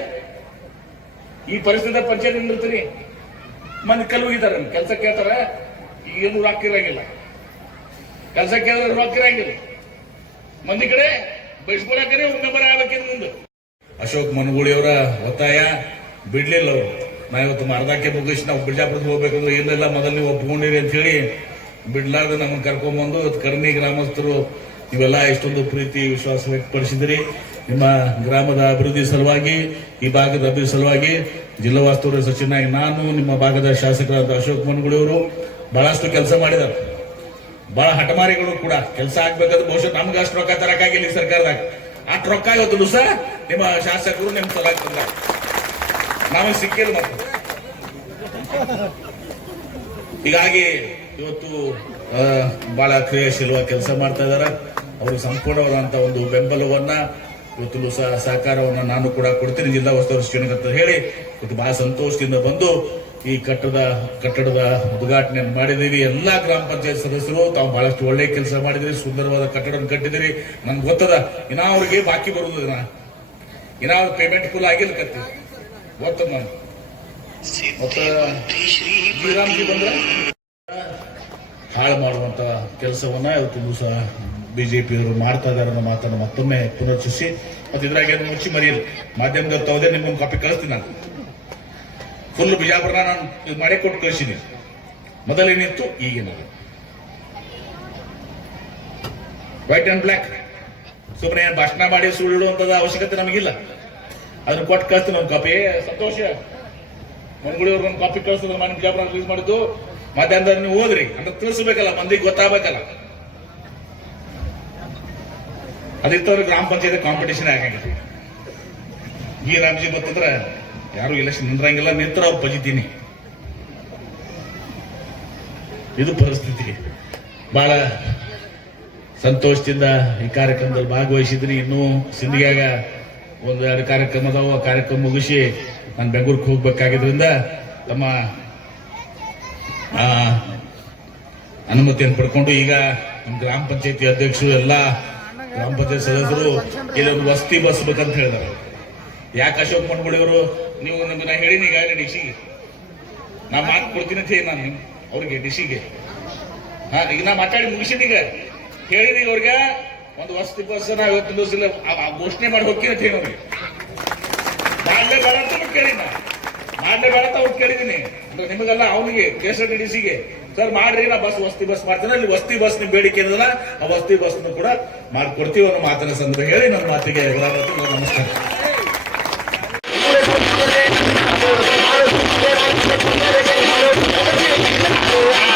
ಈ ಪರಿಸ್ಥಿತಿ ಪಂಚಾಯತಿ ನಿಂದಿರ್ತೀರಿ? ಮಂದಿ ಕಲ್ವಿದ್ದಾರೆ, ಕೆಲಸ ಕೇಳ್ತಾರ, ಏನು ರೊಕ್ಕ ಇರಂಗಿಲ್ಲ, ಕೆಲಸ ಕೇಳಿದ್ರೆ ರೊಕ್ಕ ಇರಂಗಿಲ್ಲ, ಮಂದಿ ಕಡೆ ಬಯಸ್ಕೊಳಕರೆ ಮೆಂಬರ್ ಆಗ್ಬೇಕಿದ್ ಮುಂದೆ. ಅಶೋಕ್ ಮನಗೂಳಿಯವರ ಒತ್ತಾಯ ಬಿಡ್ಲಿಲ್ಲ ಅವರು. ನಾವಿವತ್ತು ಮರದಾಕೆ ಮುಗಿಸಿ ನಾವು ಬಿಜಾಪುರಕ್ಕೆ ಹೋಗ್ಬೇಕಂದ್ರೆ ಏನೆಲ್ಲ ಮೊದಲು ನೀವು ಒಪ್ಕೊಂಡಿರಿ ಅಂತ ಹೇಳಿ ಬಿಡ್ಲಾರ್ದು ನಮ್ಮನ್ನು ಕರ್ಕೊಂಡ್ಬಂದು ಕರ್ನಿ ಗ್ರಾಮಸ್ಥರು ನೀವೆಲ್ಲ ಎಷ್ಟೊಂದು ಪ್ರೀತಿ ವಿಶ್ವಾಸ ವ್ಯಕ್ತಪಡಿಸಿದಿರಿ. ನಿಮ್ಮ ಗ್ರಾಮದ ಅಭಿವೃದ್ಧಿ ಸಲುವಾಗಿ, ಈ ಭಾಗದ ಅಭಿವೃದ್ಧಿ ಸಲುವಾಗಿ ಜಿಲ್ಲಾ ವಾಸ್ತುವ್ಯ ಸಚಿವನಾಗಿ ನಾನು, ನಿಮ್ಮ ಭಾಗದ ಶಾಸಕರಾದ ಅಶೋಕ್ ಮನಗೂಳಿಯವರು ಬಹಳಷ್ಟು ಕೆಲಸ ಮಾಡಿದ್ದಾರೆ. ಬಹಳ ಹಠಮಾರಿಗಳು ಕೂಡ ಕೆಲಸ ಆಗ್ಬೇಕಾದ್ರೆ ಬಹುಶಃ ನಮ್ಗೆ ಅಷ್ಟು ರೊಕ್ಕ ತರಕಾಗಿಲ್ಲ ಈ ಸರ್ಕಾರದಾಗ. ಅಷ್ಟು ರೊಕ್ಕ ಇವತ್ತು ದಿವಸ ನಿಮ್ಮ ಶಾಸಕರು ನಿಮ್ಮ ಸಲುವಾಗಿ ತಂದ, ನಮಗೆ ಸಿಕ್ಕಿಲ್ಲ. ಮತ್ತು ಹೀಗಾಗಿ ಇವತ್ತು ಬಹಳ ಕ್ರಿಯಾಶೀಲವಾಗಿ ಕೆಲಸ ಮಾಡ್ತಾ ಇದ್ದಾರೆ. ಅವರು ಸಂಪೂರ್ಣವಾದಂತಹ ಒಂದು ಬೆಂಬಲವನ್ನ ಇವತ್ತು ಸಹಕಾರವನ್ನ ನಾನು ಕೂಡ ಕೊಡ್ತೀನಿ ಜಿಲ್ಲಾ ಉಸ್ತುವಾರಿ ಸಚಿವನಿಗೆ ಅಂತ ಹೇಳಿ ಇವತ್ತು ಬಹಳ ಸಂತೋಷದಿಂದ ಬಂದು ಈ ಕಟ್ಟಡದ ಉದ್ಘಾಟನೆ ಮಾಡಿದೀವಿ. ಎಲ್ಲಾ ಗ್ರಾಮ ಪಂಚಾಯತ್ ಸದಸ್ಯರು ತಾವು ಬಹಳಷ್ಟು ಒಳ್ಳೆ ಕೆಲಸ ಮಾಡಿದಿರಿ, ಸುಂದರವಾದ ಕಟ್ಟಡ ಕಟ್ಟಿದಿರಿ. ನನ್ಗೆ ಗೊತ್ತದ, ಇನ್ನ ಅವ್ರಿಗೆ ಬಾಕಿ ಬರುವುದು, ಇನ್ನ ಅವ್ರ ಪೇಮೆಂಟ್ ಫುಲ್ ಆಗಿಲ್ಲ ಕತ್ತಿ ಗೊತ್ತದ. ಮತ್ತೆ ಶ್ರೀರಾಮ್ಜಿ ಬಂದ್ರೆ ಹಾಳು ಮಾಡುವಂತ ಕೆಲಸವನ್ನ ಇವತ್ತು ದಿವಸ ಬಿಜೆಪಿಯವರು ಮಾಡ್ತಾ ಇದಾರೆ ಅನ್ನೋ ಮಾತನ್ನು ಮತ್ತೊಮ್ಮೆ ಪುನರ್ಚಿಸಿ, ಮತ್ತೆ ಇದ್ರಾಗ ಮುಚ್ಚಿ ಮರೆಯಲ್ಲ, ಮಾಧ್ಯಮದ ತವದೆ ನಿಮ್ಗೊಂದು ಕಾಪಿ ಕಳಿಸ್ತೀನಿ. ನಾನು ಫುಲ್ ಬಿಜಾಪುರ ನಾನು ಇದು ಮಾಡೇ ಕೊಟ್ಟು ಕಳಿಸಿದ್ದೀನಿ. ಮೊದಲೇನಿತ್ತು, ಈಗೇನಲ್ಲ, ವೈಟ್ ಅಂಡ್ ಬ್ಲಾಕ್. ಸುಮ್ಮನೆ ಭಾಷಣ ಮಾಡಿ ಸುಳ್ಳುವಂತದ ಅವಶ್ಯಕತೆ ನಮಗಿಲ್ಲ. ಅದನ್ನ ಕೊಟ್ಟು ಕಳಿಸ್ತೀನಿ ಒಂದು ಕಾಪಿ. ಸಂತೋಷ ಮಂಗಳೂರು ಒಂದು ಕಾಪಿ ಕಳಿಸಿದ್ರೆ ನಾನು ಬಿಜಾಪುರ ರಿಲೀಸ್ ಮಾಡಿದ್ದು. ಮಧ್ಯಾಹ್ನದಲ್ಲಿ ನೀವು ಹೋದ್ರಿ ಅಂದ್ರೆ ತಿಳಿಸ್ಬೇಕಲ್ಲ, ಮಂದಿಗೆ ಗೊತ್ತಾಗಬೇಕಲ್ಲ. ಅದಿತ್ತವ್ರಿಗೆ ಗ್ರಾಮ ಪಂಚಾಯತ್ ಕಾಂಪಿಟೇಷನ್ ಆಗಂಗಿಲ್ಲ. ಈ ರಾಮ್ಜಿ ಬರ್ತಂದ್ರೆ ಯಾರು ಎಲೆಕ್ಷನ್ ನಿಂದ್ರಂಗಿಲ್ಲ, ನಿಂತ್ರ ಅವ್ರು ಪಜಿತೀನಿ. ಇದು ಪರಿಸ್ಥಿತಿ. ಬಹಳ ಸಂತೋಷದಿಂದ ಈ ಕಾರ್ಯಕ್ರಮದಲ್ಲಿ ಭಾಗವಹಿಸಿದ್ದೀನಿ. ಇನ್ನೂ ಸಿಂಧಿಗ್ಯಾಗ 1-2 ಕಾರ್ಯಕ್ರಮ ಅದಾವ. ಆ ಕಾರ್ಯಕ್ರಮ ಮುಗಿಸಿ ನಾನು ಬೆಂಗಳೂರಿಗೆ ಹೋಗ್ಬೇಕಾಗಿದ್ರಿಂದ ತಮ್ಮ ಅನುಮತಿಯನ್ನು ಪಡ್ಕೊಂಡು ಈಗ ನಮ್ಮ ಗ್ರಾಮ ಪಂಚಾಯತಿ ಅಧ್ಯಕ್ಷರು, ಎಲ್ಲ ಗ್ರಾಮ ಪಂಚಾಯತ್ ಸದಸ್ಯರು ಇಲ್ಲೊಂದು ವಸತಿ ಬಸ್ಬೇಕಂತ ಹೇಳಿದಾರೆ. ಯಾಕೆ ಅಶೋಕ್ ಮನಗೂಳಿಯವರು, ನೀವು ನಮ್ಗೆ ನಾ ಹೇಳಿನಿ ಈಗಾಗಲೇ ಡಿಸಿಗೆ, ನಾ ಮಾತು ಕೊಡ್ತೀನಿ ಅಂತ ಹೇಳಿ ನಾನು ಅವ್ರಿಗೆ ಡಿಸಿಗೆ. ಈಗ ನಾ ಮಾತಾಡಿ ಮುಗಿಸಿದೀಗ, ಹೇಳಿನಿ ಅವ್ರಿಗೆ ಒಂದು ವಸತಿ ಬಸ್ ನಾ ಇವತ್ತು ದಿವಸ ಘೋಷಣೆ ಮಾಡಿ ಹೋಗ್ತೀನಿ ಅಂತ ಹೇಳಿ ಅವ್ರಿಗೆ. ಮಾಡಲೇ ಬೇಡ ಅಂತ ಕೇಳಿ, ನಾ ಮಾಡಲೇ ಬೇಡ ಅಂತ ಅವ್ರು ಕೇಳಿದ್ದೀನಿ. ಅಂದ್ರೆ ನಿಮಗೆಲ್ಲ ಅವನಿಗೆ KSRTCಗೆ ಸರ್ ಮಾಡ್ರಿ, ನಾ ವಸತಿ ಬಸ್ ಮಾಡ್ತೇನೆ, ಅಲ್ಲಿ ವಸತಿ ಬಸ್ ನಿಮ್ ಬೇಡಿಕೆ ಏನಲ್ಲ, ಆ ವಸತಿ ಬಸ್ ಕೂಡ ಮಾಡ್ಕೊಡ್ತೀವಿ ಅನ್ನೋ ಮಾತನ್ನ ಸಂದರ್ಭ ಹೇಳಿ ನನ್ನ ಮಾತಿಗೆ ನಮಸ್ಕಾರ. Thank you.